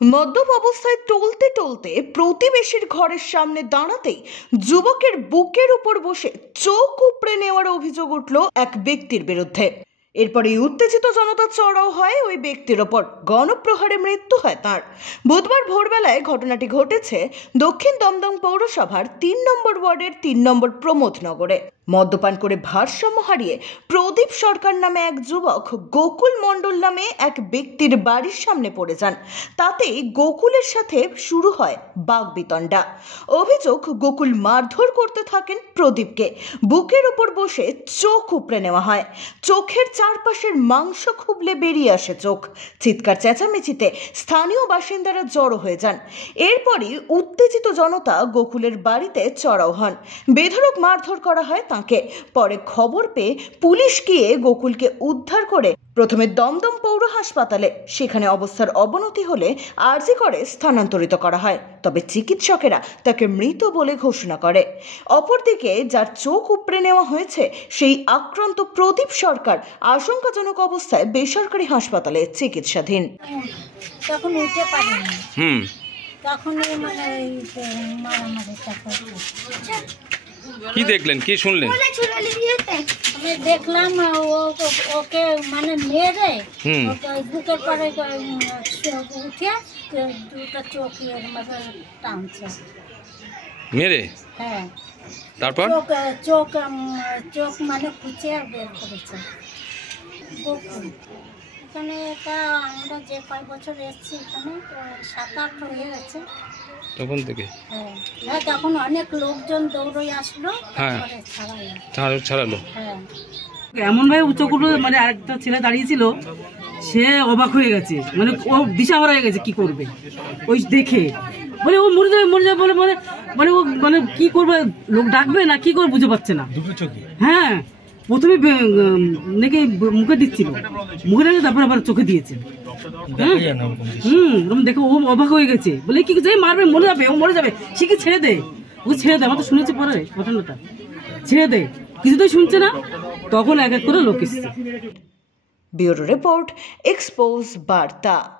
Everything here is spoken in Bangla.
মদ্যপ অবস্থায় টলতে টলতে প্রতিবেশীর ঘরের সামনে দাঁড়াতেই যুবকের বুকের উপর বসে চোখ উপড়ে নেওয়ার অভিযোগ উঠল এক ব্যক্তির বিরুদ্ধে। এরপরে উত্তেজিত জনতা চড়াও হয় ওই ব্যক্তির ওপর, গণপ্রহারে মৃত্যু হয় তার। বুধবার ভোরবেলায় ঘটনাটি ঘটেছে দক্ষিণ দমদম পৌরসভার ৩ নম্বর ওয়ার্ডের ৩ নম্বর প্রমোদনগরে। মদ্যপান করে ভারসাম্য হারিয়ে প্রদীপ সরকার নামে এক যুবক গোকুল মণ্ডল নামে এক ব্যক্তির বাড়ির সামনে পড়ে যান। তাতেই গোকুলের সাথে শুরু হয় বাগবিতণ্ডা। অভিযোগ, গোকুল মারধর করতে থাকেন প্রদীপকে, বুকের উপর বসে চোখ উপড়ে নেওয়া হয়। চোখের চারপাশের মাংস খুবলে বেরিয়ে আসে চোখ। চিৎকার চেঁচামেচিতে স্থানীয় বাসিন্দারা জড়ো হয়ে যান। এরপরই উত্তেজিত জনতা গোকুলের বাড়িতে চড়াও হন। বেধড়ক মারধর করা হয় তাকে। পরে খবর পেয়ে পুলিশ গিয়ে গোকুলকে উদ্ধার করে প্রথমে দমদম পৌর হাসপাতালে, সেখানে অবস্থার অবনতি হলে আরজি করে স্থানান্তরিত করা হয়। তবে চিকিৎসকেরা তাকে মৃত বলে ঘোষণা করে। অপরদিকে যার চোখ উপড়ে নেওয়া হয়েছে সেই আক্রান্ত প্রদীপ সরকার আশঙ্কাজনক অবস্থায় বেসরকারি হাসপাতালে চিকিৎসাধীন। তখন উঠে পারিনি, তখন মানে কি দেখলেন, কি শুনলেন? আমি দেখলাম ওকে মানে মেরে বুকের পরে উঠে দুটো চোখ টানছে মেরে। হ্যাঁ, তারপর চোখ চোখ মানে খুঁচে বের করেছে। এখানে এটা আমরা যে কয় বছর এসেছি এখানে 7-8 হয়ে গেছে তখন থেকে। হ্যাঁ, তখন অনেক লোকজন দৌড়ে আসলো, ছাড়ালো। হ্যাঁ, এমন ভাবে চোখ উঠলো, মানে আরেকটা ছেলে দাঁড়িয়েছিল, সে অবাক হয়ে গেছে, মানে ও দিশাহারা হয়ে গেছে কি করবে ওই দেখে। বলে ও মরে যাবে বলে মানে মানে ও মানে কি করবে, লোক ডাকবে না কি করে বুঝে পাচ্ছে না। হ্যাঁ, প্রথমে নাকি মুখে দিচ্ছিল, মুখে রেখে তারপর আবার চোখে দিয়েছে। দেখো ও অবাক হয়ে গেছে, বলে কি যে মারবে, মরে যাবে, ও মরে যাবে, সে কি ছেড়ে দে, ও ছেড়ে দে। আমার তো শুনেছে পরে ঘটনাটা, ছেড়ে দে, কিছুতেই শুনছে না। তখন এক এক করে লোক এসছে। ব্যুরো রিপোর্ট, এক্সপোজ বার্তা।